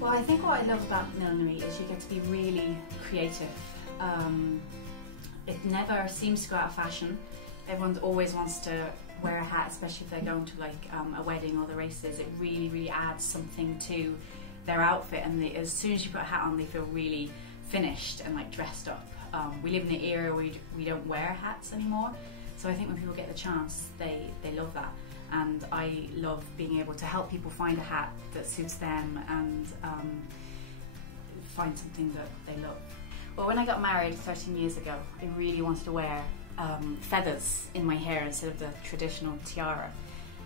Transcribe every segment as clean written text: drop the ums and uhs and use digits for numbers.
Well, I think what I love about millinery is you get to be really creative. It never seems to go out of fashion. Everyone always wants to wear a hat, especially if they're going to like a wedding or the races. It really adds something to their outfit, and as soon as you put a hat on, they feel really finished and like dressed up. We live in an era where we don't wear hats anymore, so I think when people get the chance, they love that. And I love being able to help people find a hat that suits them and find something that they love. Well, when I got married 13 years ago, I really wanted to wear feathers in my hair instead of the traditional tiara,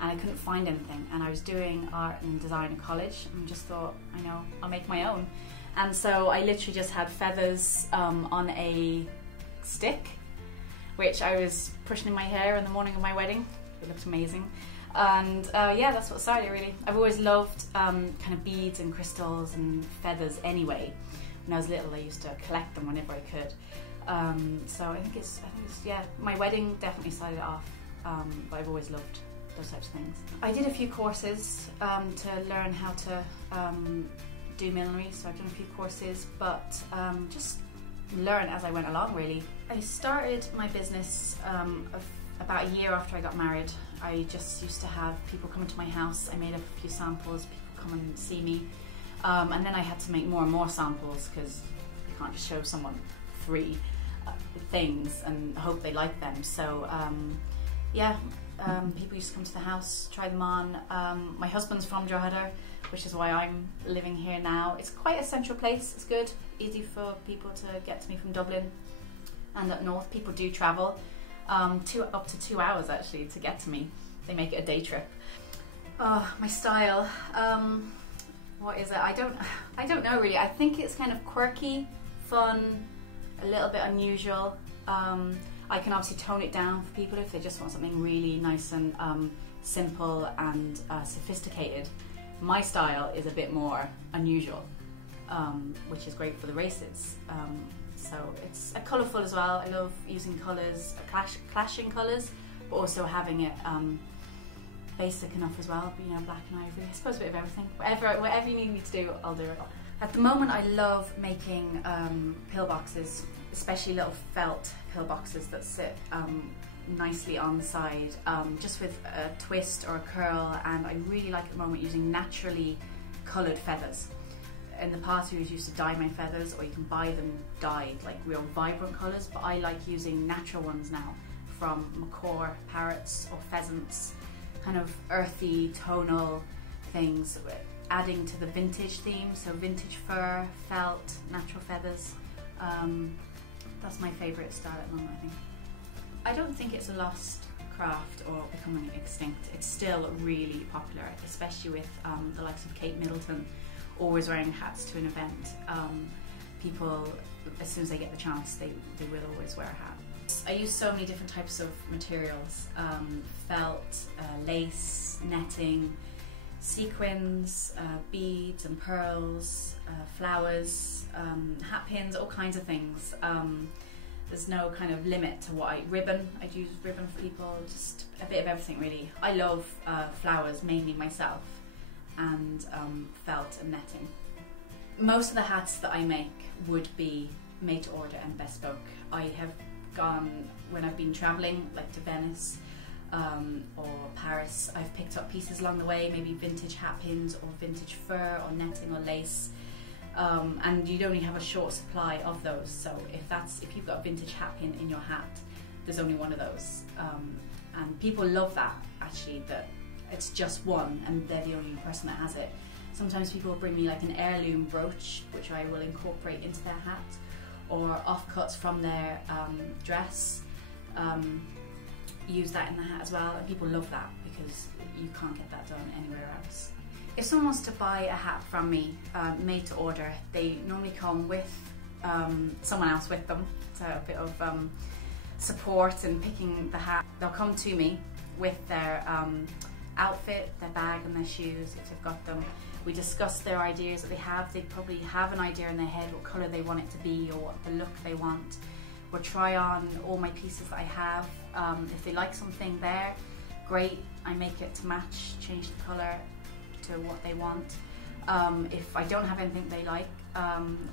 and I couldn't find anything. And I was doing art and design in college and just thought, I know, I'll make my own. And so I literally just had feathers on a stick, which I was pushing in my hair in the morning of my wedding. It looked amazing. And yeah, that's what started really. I've always loved kind of beads and crystals and feathers anyway. When I was little, I used to collect them whenever I could. So I think it's yeah, my wedding definitely started it off, but I've always loved those types of things. I did a few courses to learn how to do millinery, so I've done a few courses, but just learn as I went along really. I started my business about a year after I got married. I just used to have people come into my house. I made a few samples, people come and see me, and then I had to make more and more samples because you can't just show someone 3 things and hope they like them. So yeah, people used to come to the house, try them on. My husband's from Drogheda, which is why I'm living here now. It's quite a central place, it's good, easy for people to get to me from Dublin. And up north, people do travel up to 2 hours actually to get to me. They make it a day trip. Oh, my style, what is it? I don't know really. I think it's kind of quirky, fun, a little bit unusual. I can obviously tone it down for people if they just want something really nice and simple and sophisticated. My style is a bit more unusual, which is great for the races. So it's colourful as well. I love using colours, clashing colours, but also having it basic enough as well. But, you know, black and ivory. I suppose a bit of everything. Whatever you need me to do, I'll do it. At the moment, I love making pillboxes, especially little felt pillboxes that sit nicely on the side, just with a twist or a curl. And I really like at the moment using naturally coloured feathers. In the past, we used to dye my feathers, or you can buy them dyed, like real vibrant colours, but I like using natural ones now from macaw, parrots or pheasants, kind of earthy, tonal things, adding to the vintage theme, so vintage fur, felt, natural feathers. That's my favourite style at the moment, I think. I don't think it's a lost craft or becoming extinct. It's still really popular, especially with the likes of Kate Middleton always wearing hats to an event. People, as soon as they get the chance, they will always wear a hat. I use so many different types of materials, felt, lace, netting, sequins, beads and pearls, flowers, hat pins, all kinds of things. There's no kind of limit to what ribbon, I'd use ribbon for people, just a bit of everything really. I love flowers, mainly myself, and felt and netting. Most of the hats that I make would be made to order and bespoke. I have gone, when I've been travelling, like to Venice or Paris, I've picked up pieces along the way, maybe vintage hat pins or vintage fur or netting or lace, and you'd only have a short supply of those. So if you've got a vintage hat pin in your hat, there's only one of those, and people love that actually, that it's just one and they're the only person that has it. Sometimes people will bring me like an heirloom brooch, which I will incorporate into their hat, or offcuts from their dress, use that in the hat as well, and people love that because you can't get that done anywhere else. If someone wants to buy a hat from me, made to order, they normally come with someone else with them, so a bit of support in picking the hat. They'll come to me with their outfit, their bag and their shoes if they've got them. We discuss their ideas that they have. They probably have an idea in their head what colour they want it to be or what the look they want. We'll try on all my pieces that I have. If they like something there, great, I make it to match, change the colour to what they want. If I don't have anything they like,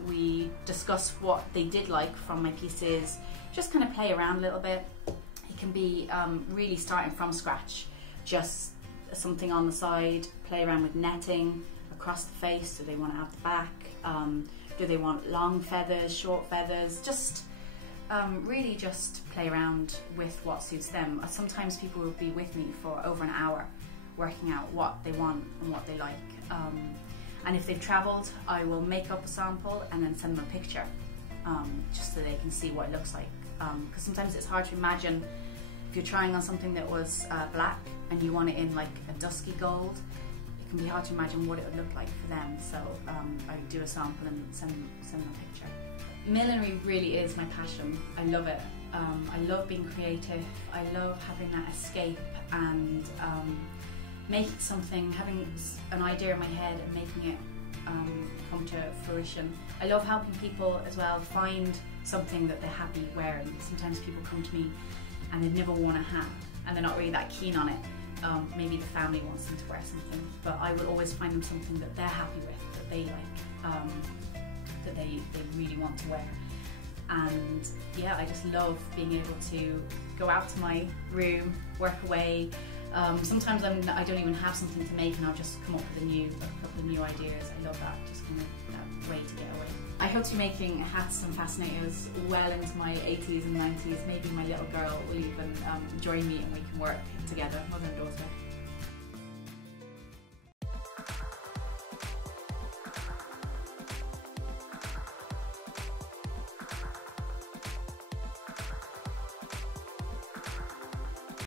we discuss what they did like from my pieces, just kind of play around a little bit. It can be really starting from scratch, just something on the side, play around with netting across the face. Do they want to have the back? Do they want long feathers, short feathers? Just really just play around with what suits them. Sometimes people will be with me for over an hour working out what they want and what they like. And if they've travelled, I will make up a sample and then send them a picture, just so they can see what it looks like. Because sometimes it's hard to imagine if you're trying on something that was black and you want it in like a dusky gold. It can be hard to imagine what it would look like for them. So I do a sample and send them a picture. Millinery really is my passion. I love it. I love being creative. I love having that escape and making something, having an idea in my head and making it come to fruition. I love helping people as well find something that they're happy wearing. Sometimes people come to me and they've never worn a hat and they're not really that keen on it. Maybe the family wants them to wear something, but I will always find them something that they're happy with, that they like, that they really want to wear. And yeah, I just love being able to go out to my room, work away. Sometimes I don't even have something to make and I'll just come up with a couple of new ideas. I love that, just kind of that way to get away. I hope to be making hats and fascinators well into my 80s and 90s. Maybe my little girl will even join me and we can work together, mother and daughter.